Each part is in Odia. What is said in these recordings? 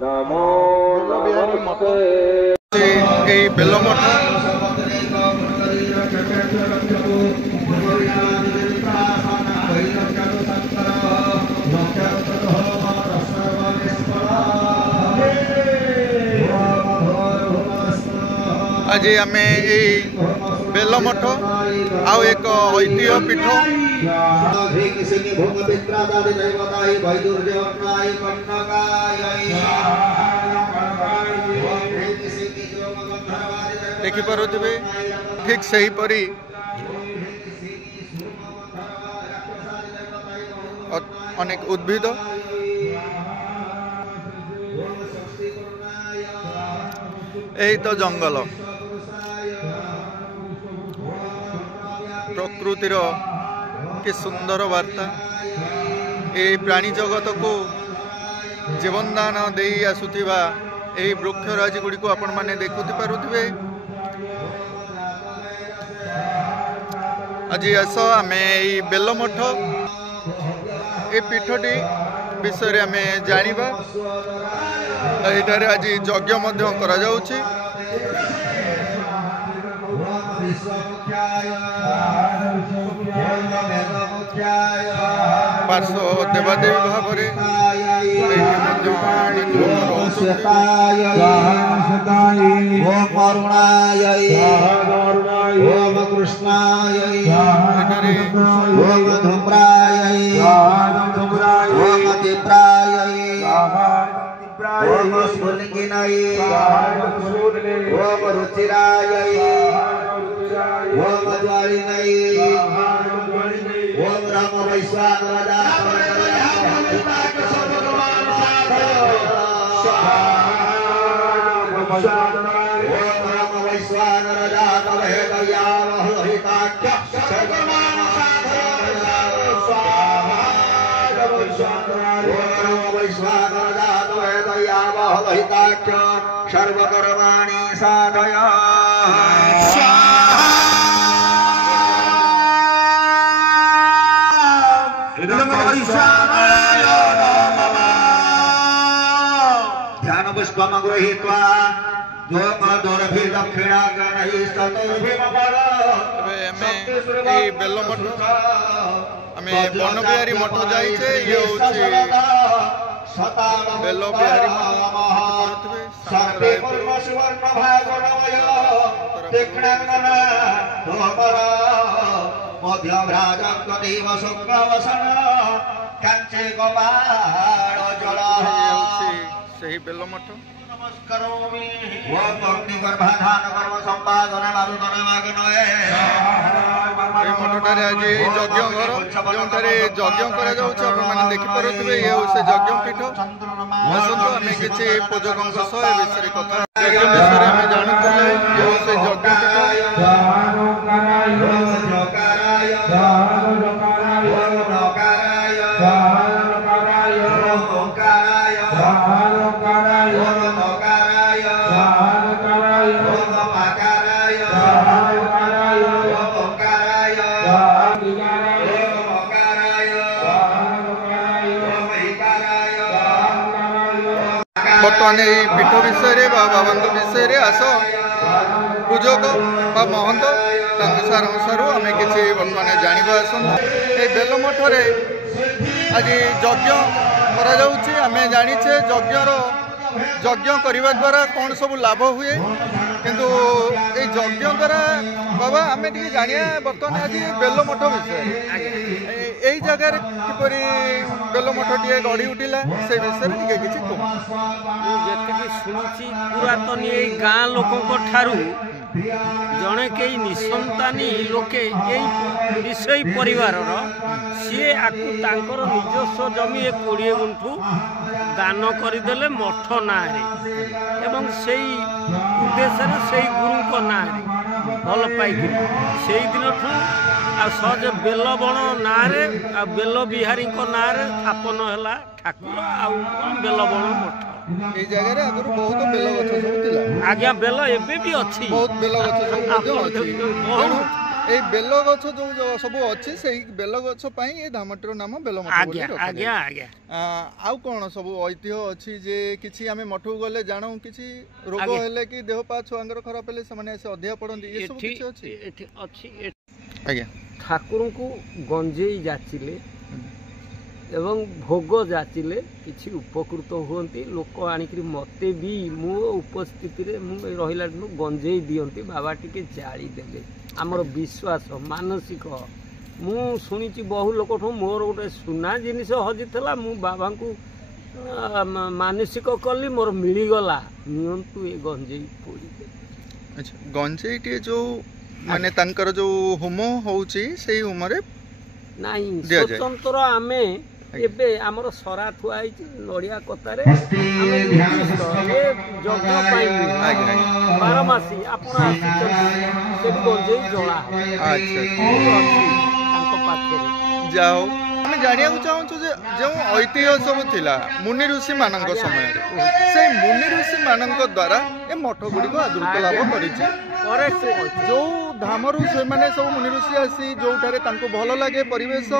नमो बेलमठ आज आम बेलमठ आउ एक ऐतिह्य पीठ देखिपे ठीक सही परी अनेक उद्भिद यही तो जंगल प्रकृतिर कि सुंदर वार्ता ये प्राणी जगत को जीवनदान दे आसुथिबा यही वृक्षराजी गुड़ी को आपण माने देखुति पारुथिबे। आज आस आम बेलमठ ये पीठटी विषय आम जानिबा। आज यज्ञ मध्य करा जाउछि। पार्श्व देवादेवी भाव ओम अरुणाय ओम कृष्णाय ओम धूम्राय ओम तीव्राय ओम स्फुलिंगिनाय ओम रुचिराय ओम ज्वालिनाय ओम राम वैश्वानराय सर्वकर्माणि साधय ध्यान पुष्पम गृहीत्वा बेलमठ आम बनबिहारी मठ जाइए ये बेलबिहारी सही बेलमठ मठटार आज यज्ञ घर जो यज्ञ देखिपे ये से यज्ञ पीठ आसतु आम किसी पूजकों विषय कथा यज्ञ विषय आम जानूले ये से यज्ञ बर्तमान पीठ विषय बाबा विषय आस पूजक महंत सार अनुसार आम किसी बर्तमान जानवा आसत बेलमठे आज यज्ञ आम जाचे यज्ञ करने द्वारा कौन सब लाभ हुए किंतु ये यज्ञ द्वारा बाबा आम टे जानिया बर्तमान आज बेलमठ विषय यही जगार किपरि बेलमठ टे गढ़ी उठिला से विषय टे किसी जी शुणुची पुरातन ये गाँ लोकों ठारू जड़े कई निसंतानी लोके यही विषय परिवार सी आकुर निजस्व जमी 20 गुंठु दान करदे मठ ना एवं से उद्देश्य से गुरु ना भल पाई से दिन ठू सहज बेलबण ना बेल बिहारी ना स्थापन है ठाकुर बेलबण मठ ये जगह आगुरी बहुत बेल गछ सब आज्ञा बेल एबे भी अच्छी बहुत बेल गछ सब এই ବେଲ ଗଛ ଯୋଉ ସବୁ ଅଛି ସେଇ ବେଲ ଗଛ ପାଇଁ ଏ ଧାମଟିର ନାମ ବେଲମଠ ବୋଲି ରଖାଯାଇଛି। ଆଜ୍ଞା ଆଉ କ'ଣ ସବୁ ଐତିହ୍ୟ ଅଛି ଯେ କିଛି ଆମେ ମଠକୁ ଗଲେ ଜାଣୁ କିଛି ରୋଗ ହେଲେ କି ଦେହ ପା ଛୁଆଙ୍କର ଖରାପ ହେଲେ ସେମାନେ ଆସି ଅଧିକା ପଡ଼ନ୍ତି ଏସବୁ କିଛି ଅଛି? ଏଠି ଅଛି। ଆଜ୍ଞା ଠାକୁରଙ୍କୁ ଗଞ୍ଜେଇ ଯାଚିଲେ ଏବଂ ଭୋଗ ଯାଚିଲେ କିଛି ଉପକୃତ ହୁଅନ୍ତି ଲୋକ ଆଣିକିରି ମୋତେ ବି ମୋ ଉପସ୍ଥିତିରେ ମୁଁ ରହିଲା ଦିନ ଗଞ୍ଜେଇ ଦିଅନ୍ତି ବାବା ଟିକେ ଜାଳି ଦେଲେ ଆମର ବିଶ୍ୱାସ ମାନସିକ। ମୁଁ ଶୁଣିଛି ବହୁ ଲୋକଠୁ ମୋର ଗୋଟେ ସୁନା ଜିନିଷ ହଜିଥିଲା ମୁଁ ବାବାଙ୍କୁ ମାନସିକ କଲି ମୋର ମିଳିଗଲା ନିଅନ୍ତୁ ଏ ଗଞ୍ଜେଇ ପୋଡ଼ିଦେଲେ। ଆଚ୍ଛା ଗଞ୍ଜେଇଟିଏ ଯୋଉ ମାନେ ତାଙ୍କର ଯୋଉ ହୋମ ହଉଛି ସେଇ ହୋମରେ ନାଇଁ ସ୍ୱତନ୍ତ୍ର ଆମେ ଏବେ ଆମର ସରା ଥୁଆ ହେଇଛି ନଡ଼ିଆ କତାରେ ଆମେ ନିର୍ଦ୍ଦିଷ୍ଟ ଏ ଯଜ୍ଞ ପାଇଁ ବାରମାସୀ ଆପଣ ଆସିଛନ୍ତି ସେଠି ଗଞ୍ଜେଇ ଜଳା ଅଛି ତାଙ୍କ ପାଖରେ। ଯାଉ ଆମେ ଜାଣିବାକୁ ଚାହୁଁଛୁ ଯେ ଯେଉଁ ଐତିହ୍ୟ ସବୁ ଥିଲା ମୁନି ଋଷି ମାନଙ୍କ ସମୟରେ ସେଇ ମୁନି ଋଷି ମାନଙ୍କ ଦ୍ୱାରା ଏ ମଠ ଗୁଡ଼ିକ ଆଦୃତ ଲାଭ କରିଛି। ଯୋଉ ଧାମରୁ ସେମାନେ ସବୁ ମୁନି ଋଷି ଆସି ଯୋଉଠାରେ ତାଙ୍କୁ ଭଲ ଲାଗେ ପରିବେଶ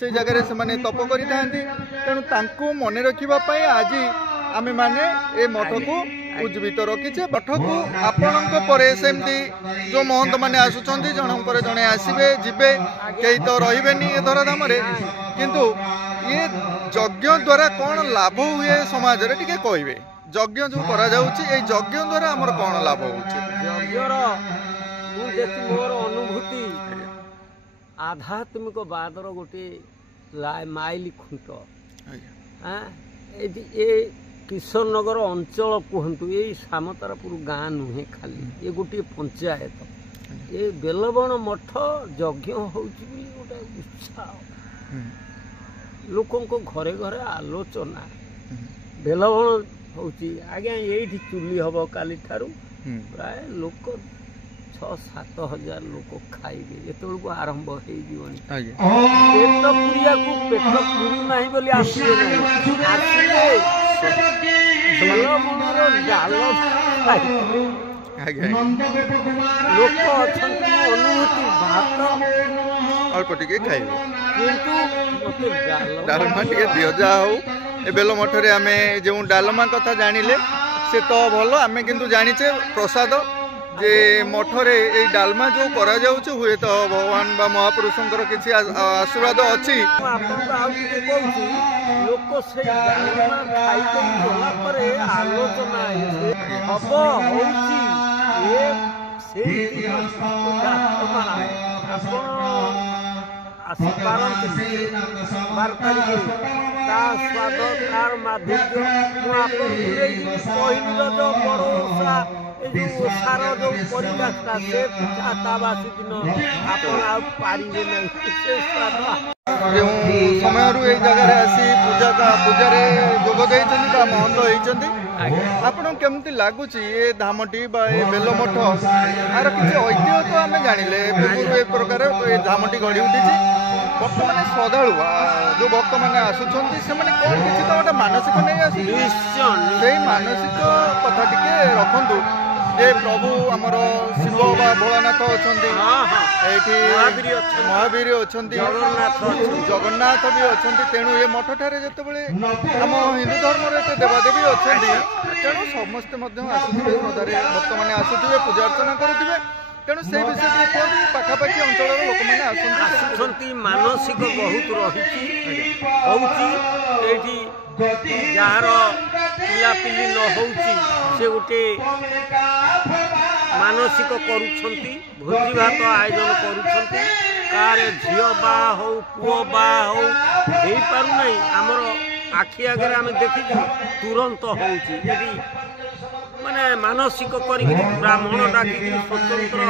ସେଇ ଜାଗାରେ ସେମାନେ ତପ କରିଥାନ୍ତି। ତେଣୁ ତାଙ୍କୁ ମନେ ରଖିବା ପାଇଁ ଆଜି ଆମେମାନେ ଏ ମଠକୁ ଉଜ୍ଜୀବିତ ରଖିଛେ। ମଠକୁ ଆପଣଙ୍କ ପରେ ସେମିତି ଯୋଉ ମହନ୍ତ ମାନେ ଆସୁଛନ୍ତି ଜଣଙ୍କ ପରେ ଜଣେ ଆସିବେ ଯିବେ କେହି ତ ରହିବେନି ଏ ଧରାଧାମରେ କିନ୍ତୁ ଇଏ ଯଜ୍ଞ ଦ୍ୱାରା କ'ଣ ଲାଭ ହୁଏ ସମାଜରେ ଟିକେ କହିବେ? ଯଜ୍ଞ ଯୋଉ କରାଯାଉଛି ଏଇ ଯଜ୍ଞ ଦ୍ୱାରା ଆମର କ'ଣ ଲାଭ ହଉଛି? ଯଜ୍ଞର ମୁଁ ଯେତେ ମୋର ଅନୁଭୂତି ଆଧ୍ୟାତ୍ମିକ ବାଦର ଗୋଟିଏ ମାଇଲି ଖୁଣ୍ଟ ଏଠି ଏ କିଶୋରନଗର ଅଞ୍ଚଳ କୁହନ୍ତୁ ଏଇ ସାମତାରାପୁର ଗାଁ ନୁହେଁ ଖାଲି ଏ ଗୋଟିଏ ପଞ୍ଚାୟତ ଏ ବେଲବଣ ମଠ ଯଜ୍ଞ ହେଉଛି ବୋଲି ଗୋଟେ ଉତ୍ସାହ ଲୋକଙ୍କ ଘରେ ଘରେ ଆଲୋଚନା ବେଲବଣ ହେଉଛି ଆଜ୍ଞା ଏଇଠି ଚୁଲି ହେବ କାଲିଠାରୁ ପ୍ରାୟ ଲୋକ 6-7 ହଜାର ଲୋକ ଖାଇବେ ଏତେବେଳକୁ ଆରମ୍ଭ ହେଇଯିବନି। ପେଟ ପୁରିବାକୁ ପେଟ ପୁରୁ ନାହିଁ ବୋଲି ଆସିବେ ନାହିଁ ଆସିଲେ ବେଲବଣର ଜାଲ ଲୋକ ଅଛନ୍ତି ଅନୁଭୂତି ଭାତ ଅଳ୍ପ ଟିକେ ଖାଇବେ କିନ୍ତୁ ମୋତେ ଡାଲମା ଟିକେ ଦିଅ। ଯାହା ହଉ ଏ ବେଲ ମଠରେ ଆମେ ଯେଉଁ ଡାଲମା କଥା ଜାଣିଲେ ସେ ତ ଭଲ ଆମେ କିନ୍ତୁ ଜାଣିଛେ ପ୍ରସାଦ ଯେ ମଠରେ ଏଇ ଡାଲମା ଯୋଉ କରାଯାଉଛି ହୁଏତ ଭଗବାନ ବା ମହାପୁରୁଷଙ୍କର କିଛି ଆଶୀର୍ବାଦ ଅଛି। ଆପଣଙ୍କୁ ଆଉ ଟିକେ କହୁଛି ଲୋକ ସେଇ ଡାଲମା ଖାଇକରି ଗଲା ପରେ ଆଲୋଚନା ହବ ହଉଛି ସେଇ ଆପଣ ଆସିପାରନ୍ତି 12 ତାରିଖରେ ତା ସ୍ୱାଦ ତାର ମାଧୁର୍ଯ୍ୟ ମୁଁ ଆପଣଙ୍କୁ କହିଲି ଯୋଉ ବଡ଼ ଓଷା ଏ ଯୋଉ ଓଷାର ଯୋଉ ପରିବେଶଟା ସେ ପିଠା ତା ବାସି ଦିନ ଆପଣ ଆଉ ପାରିବେ ନାହିଁ ସେ ସ୍ୱାଦ। ଯେଉଁ ସମୟରୁ ଏଇ ଜାଗାରେ ଆସି ପୂଜାରେ ଯୋଗ ଦେଇଛନ୍ତି ବା ମହନ୍ତ ହେଇଛନ୍ତି ଆପଣଙ୍କୁ କେମିତି ଲାଗୁଛି ଏ ଧାମଟି ବା ଏ ବେଲମଠ ଆର କିଛି ଐତିହ୍ୟ ତ ଆମେ ଜାଣିଲେ ପୂର୍ବରୁ ଏ ପ୍ରକାର ଏ ଧାମଟି ଗଢ଼ି ଉଠିଛି ବର୍ତ୍ତମାନ ଶ୍ରଦ୍ଧାଳୁ ଯୋଉ ଭକ୍ତମାନେ ଆସୁଛନ୍ତି ସେମାନେ କ'ଣ କିଛି ତ ଗୋଟେ ମାନସିକ ନେଇ ଆସୁଛନ୍ତି ସେଇ ମାନସିକ କଥା ଟିକେ ରଖନ୍ତୁ ଯେ ପ୍ରଭୁ ଆମର ଶିବ ବା ଭୋଳାନାଥ ଅଛନ୍ତି ଏଇଠି ମହାବୀର ଅଛନ୍ତି ଜଗନ୍ନାଥ ବି ଅଛନ୍ତି ତେଣୁ ଏ ମଠଠାରେ ଯେତେବେଳେ ଆମ ହିନ୍ଦୁ ଧର୍ମରେ ଏତେ ଦେବାଦେବୀ ଅଛନ୍ତି ତେଣୁ ସମସ୍ତେ ମଧ୍ୟ ଆସୁଥିବେ ଶ୍ରଦ୍ଧାରେ ଭକ୍ତମାନେ ଆସୁଥିବେ ପୂଜା ଅର୍ଚ୍ଚନା କରୁଥିବେ ତେଣୁ ସେ ବିଷୟ ଟିକେ କୁହନ୍ତୁ ପାଖାପାଖି ଅଞ୍ଚଳର ଲୋକମାନେ ଆସୁଛନ୍ତି ମାନସିକ ବହୁତ ରହିଛି ହଉଛି ଏଇଠି ଯାହାର ପିଲାପିଲି ନ ହେଉଛି ସେ ଗୋଟେ ମାନସିକ କରୁଛନ୍ତି ଭୋଜି ଭାତ ଆୟୋଜନ କରୁଛନ୍ତି କାହାର ଝିଅ ବାହା ହଉ ପୁଅ ବାହା ହଉ ହେଇପାରୁନାହିଁ ଆମର ଆଖି ଆଗରେ ଆମେ ଦେଖିଛୁ ତୁରନ୍ତ ହେଉଛି ଏଠି ମାନେ ମାନସିକ କରିକି ବ୍ରାହ୍ମଣ ଡାକିକି ସ୍ୱତନ୍ତ୍ର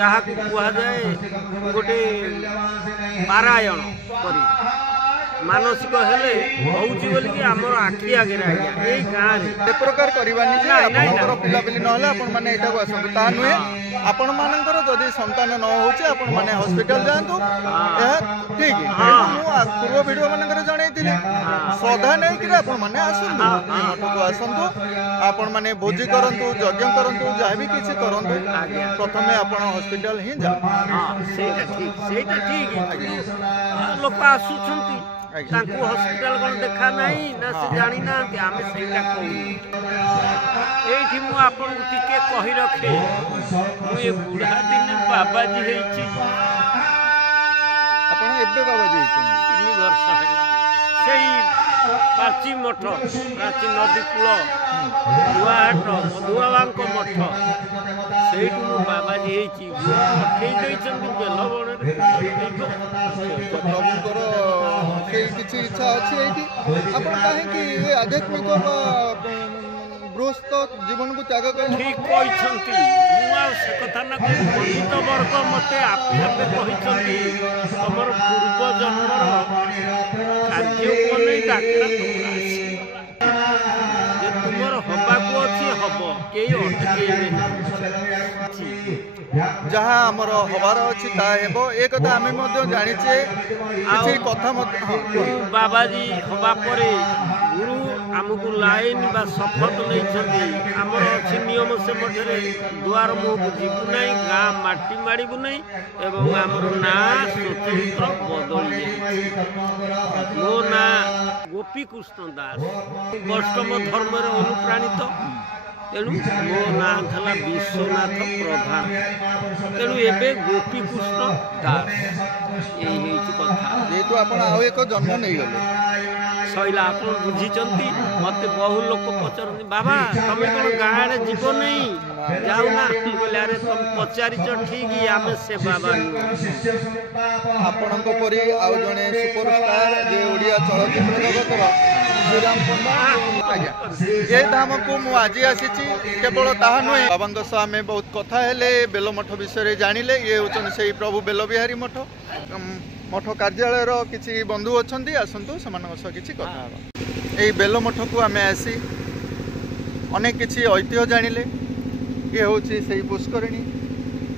ଯାହାକୁ କୁହାଯାଏ ଗୋଟେ ପାରାୟଣ କରି ମାନସିକ ହେଲେ ହେଉଛି ବୋଲିକି ଆମର ଆଖି ଆଗରେ ଆଜ୍ଞା ଏଇ ଗାଁରେ ଏ ପ୍ରକାର କରିବାନି ଯେ ଆପଣଙ୍କର ପିଲାପିଲି ନହେଲେ ଆପଣମାନେ ଏଠାକୁ ଆସନ୍ତୁ ତାହା ନୁହେଁ ଆପଣମାନଙ୍କର ଯଦି ସନ୍ତାନ ନ ହେଉଛି ଆପଣମାନେ ହସ୍ପିଟାଲ ଯାଆନ୍ତୁ ଏହା ଠିକ୍। ମୁଁ ପୂର୍ବ ଭିଡ଼ିଓ ମାନଙ୍କରେ ଜଣେଇଥିଲି जानिले श्रद्धा नहीं कि आपण माने आसंतु मठको आसंतु आपण माने भोजी करंतु यज्ञ करंतु जहाँ भी किसी करंतु प्रथमे आपण हॉस्पिटल ही जा ସେଇଟା ଠିକ ଲୋକ ଆସୁଛନ୍ତି ତାଙ୍କୁ ହସ୍ପିଟାଲ କ'ଣ ଦେଖା ନାହିଁ ନା ସେ ଜାଣିନାହାନ୍ତି ଆମେ ସେଇଟା କହୁନୁ। ଏଇଠି ମୁଁ ଆପଣଙ୍କୁ ଟିକେ କହି ରଖେ ମୁଁ ଏ ବୁଢ଼ା ଦିନେ ବାବାଜୀ ହେଇଛି। ଆପଣ ଏବେ ବାବାଜୀ ହେଇଛନ୍ତି? 3 ବର୍ଷ ହେଲା। ସେଇ ପ୍ରାଚୀ ମଠ ପ୍ରାଚୀ ନଦୀ କୂଳ ନୂଆହାଟ ମଧୁବାବାଙ୍କ ମଠ ସେଇଠୁ ମୁଁ ବାବାଜୀ ହେଇଛି। ପଠେଇ ଦେଇଛନ୍ତି ବେଲବଣରେ। ପ୍ରଭୁଙ୍କର ସେଇ କିଛି ଇଚ୍ଛା ଅଛି ଏଇଠି ଆପଣ କାହିଁକି ଏ ଆଧ୍ୟାତ୍ମିକ ବା ଗୃହସ୍ଥ ଜୀବନକୁ ତ୍ୟାଗ କଲେ? ଠିକ କହିଛନ୍ତି। ମୁଁ ଆଉ ସେ କଥା ନା ପଣ୍ଡିତ ବର୍ଗ ମୋତେ ଆପେ ଆପେ କହିଛନ୍ତି ତମର ପୂର୍ବ ଜନ୍ମର କାର୍ଯ୍ୟକୁ ନେଇ ଡାକରା ଯେ ତୁମର ହବାକୁ ଅଛି ହବ କେହି ଅଟକେଇବେ ଯାହା ଆମର ହବାର ଅଛି ତାହା ହେବ ଏ କଥା ଆମେ ମଧ୍ୟ ଜାଣିଛେ। କିଛି କଥା ବାବାଜୀ ହବା ପରେ ଗୁରୁ ଆମକୁ ଲାଇନ ବା ଶପଥ ନେଇଛନ୍ତି। ଆମର ଅଛି ନିୟମ ସେ ମଧ୍ୟରେ ଦୁଆର ମୁହଁକୁ ଯିବୁ ନାହିଁ, ଗାଁ ମାଟି ମାଡ଼ିବୁ ନାହିଁ ଏବଂ ଆମର ନାଁ ସ୍ୱତନ୍ତ୍ର ବଦଳି ଯାଇଛି। ମୋ ନାଁ ଗୋପୀକୃଷ୍ଣ ଦାସ, ବୈଷ୍ଣବ ଧର୍ମରେ ଅନୁପ୍ରାଣିତ। ତେଣୁ ମୋ ନାଁ ଥିଲା ବିଶ୍ୱନାଥ ପ୍ରଧାନ। ତେଣୁ ଏବେ ଗୋପୀକୃଷ୍ଣ ଦାସ। ଏଇ ହେଇଛି କଥା। ଯେହେତୁ ଆପଣ ଆଉ ଏକ ଜନ୍ମ ନେଇଗଲେ ସଇଲା ଆପଣ ବୁଝିଛନ୍ତି। ମୋତେ ବହୁ ଲୋକ ପଚାରନ୍ତି ବାବା ତମେ କ'ଣ ଗାଁ ଆଡ଼େ ଯିବ ନାହିଁ ଯାଉନା? ମୁଁ କହିଲି ଆରେ ତମେ ପଚାରିଛ ଠିକ ଆମେ ସେ ବାବା ନୁହଁ। ଆପଣଙ୍କ ପରି ଆଉ ଜଣେ ସୁପରଷ୍ଟାର ଯେ ଓଡ଼ିଆ ଚଳଚ୍ଚିତ୍ର ଜଗତର ଶ୍ରୀରାମ ପଣ୍ଡା ଆଜ୍ଞା ଏ ଧାମକୁ ମୁଁ ଆଜି ଆସିଛି। କେବଳ ତାହା ନୁହେଁ ବାବାଙ୍କ ସହ ଆମେ ବହୁତ କଥା ହେଲେ ବେଲମଠ ବିଷୟରେ ଜାଣିଲେ। ଇଏ ହେଉଛନ୍ତି ସେଇ ପ୍ରଭୁ ବେଲବିହାରୀ ମଠ। ମଠ କାର୍ଯ୍ୟାଳୟର କିଛି ବନ୍ଧୁ ଅଛନ୍ତି, ଆସନ୍ତୁ ସେମାନଙ୍କ ସହ କିଛି କଥା ହେବା। ଏଇ ବେଲମଠକୁ ଆମେ ଆସି ଅନେକ କିଛି ଐତିହ୍ୟ ଜାଣିଲେ। ଇଏ ହେଉଛି ସେଇ ପୁଷ୍କରିଣୀ।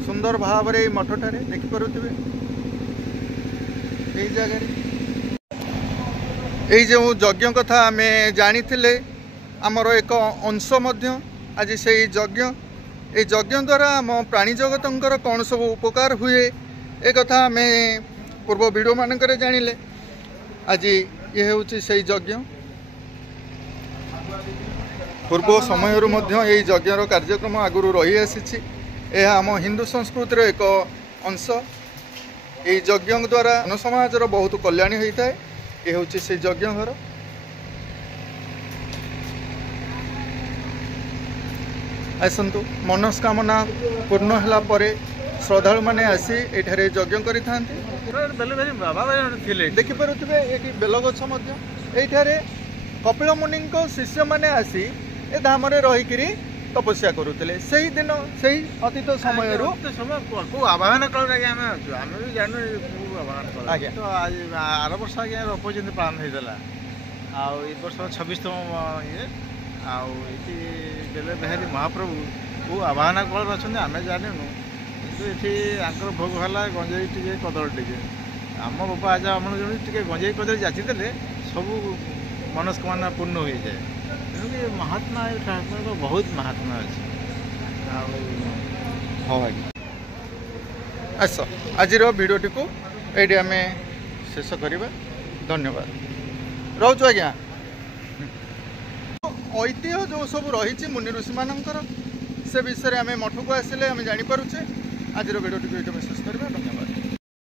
ସୁନ୍ଦର ଭାବରେ ଏଇ ମଠଠାରେ ଦେଖିପାରୁଥିବେ। ଏଇ ଜାଗାରେ ଏଇ ଯେଉଁ ଯଜ୍ଞ କଥା ଆମେ ଜାଣିଥିଲେ ଆମର ଏକ ଅଂଶ ମଧ୍ୟ ଆଜି ସେଇ ଯଜ୍ଞ। এই যজ্ঞ দ্বারা আম প্রাণী জগতঙ্কর কଣ ସବୁ ଉପକାର ହୁଏ ଏ କଥା ଆମେ ପୂର୍ବ ଭିଡ଼ିଓ ମାନଙ୍କରେ ଜାଣିଲେ। ଆଜି ଇଏ ହେଉଛି ସେଇ ଯଜ୍ଞ। ପୂର୍ବ ସମୟରୁ ମଧ୍ୟ ଏହି ଯଜ୍ଞର କାର୍ଯ୍ୟକ୍ରମ ଆଗରୁ ରହିଆସିଛି। ଏହା ଆମ ହିନ୍ଦୁ ସଂସ୍କୃତିର ଏକ ଅଂଶ। ଏହି ଯଜ୍ଞ ଦ୍ୱାରା ସମାଜର ବହୁତ କଲ୍ୟାଣ ହୋଇଥାଏ। ଏ ହେଉଛି ସେଇ ଯଜ୍ଞ ଘର। ଆସନ୍ତୁ ମନସ୍କାମନା ପୂର୍ଣ୍ଣ ହେଲା ପରେ ଶ୍ରଦ୍ଧାଳୁ ମାନେ ଆସି ଏଠାରେ ଯଜ୍ଞ କରିଥାନ୍ତି। ଦେଖିପାରୁଥିବେ ଏଠି ବେଲଗଛ ମଧ୍ୟ। ଏଇଠାରେ କପିଳ ମୁନିଙ୍କ ଶିଷ୍ୟମାନେ ଆସି ଏ ଧାମରେ ରହିକିରି ତପସ୍ୟା କରୁଥିଲେ। ସେଇ ଦିନ ସେଇ ଅତୀତ ସମୟରୁ ଆବାହନ କାଳରେ ଆଜ୍ଞା ଆମେ ଅଛୁ। ଆମେ ବି ଜାଣୁ ଆବାହନ କଳ ଆଜ୍ଞା। ତ ଆର ବର୍ଷ ଆଜ୍ଞା ରୂପ ଯେମିତି ପାଳନ ହେଇଥିଲା ଆଉ ଏ ବର୍ଷ 26ତମ ଇଏ ଆଉ ଏଠି ବେଲବିହାରୀ ମହାପ୍ରଭୁ ଆବାହନ କଳରେ ଅଛନ୍ତି ଆମେ ଜାଣିନୁ। କିନ୍ତୁ ଏଠି ତାଙ୍କର ଭୋଗ ହେଲା ଗଞ୍ଜେଇ ଟିକେ କଦଳୀ ଟିକେ। ଆମ ବାପା ଆଜା ଅମଳ ଜଣେ ଟିକେ ଗଞ୍ଜେଇ କଦଳୀ ଯାଚିଦେଲେ ସବୁ ମନସ୍କାମନା ପୂର୍ଣ୍ଣ ହୋଇଯାଏ। ତେଣୁକି ମହାତ୍ମା ଏ ଠାକୁରଙ୍କ ବହୁତ ମହାତ୍ମା ଅଛି। ଆଉ ହଁ ଆଜ୍ଞା ଆସ ଆଜିର ଭିଡ଼ିଓଟିକୁ ଏଇଠି ଆମେ ଶେଷ କରିବା। ଧନ୍ୟବାଦ ରହୁଛୁ ଆଜ୍ଞା। ଐତିହ୍ୟ ଯେଉଁ ସବୁ ରହିଛି ମୁନି ଋଷିମାନଙ୍କର ସେ ବିଷୟରେ ଆମେ ମଠକୁ ଆସିଲେ ଆମେ ଜାଣିପାରୁଛେ। ଆଜିର ଭିଡ଼ିଓଟିକୁ ଏଇଠି ଆମେ ଶେଷ କରିବା। ଧନ୍ୟବାଦ।